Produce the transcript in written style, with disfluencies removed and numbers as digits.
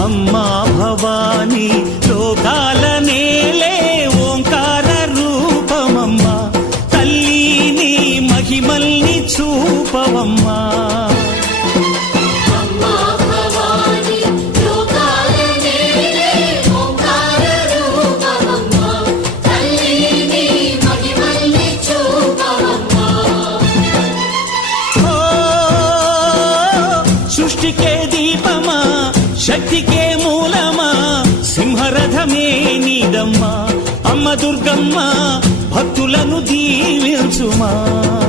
అమ్మా భవానీ లోకాల నేలే ఓంకార రూపమమ్మా తల్లి నీ మహిమల్ని చూపవమ్మా సృష్టికే దీపమా శక్తికే మూలమా సింహరథమే నీదమ్మా అమ్మ దుర్గమ్మ భక్తులను దీవించుమా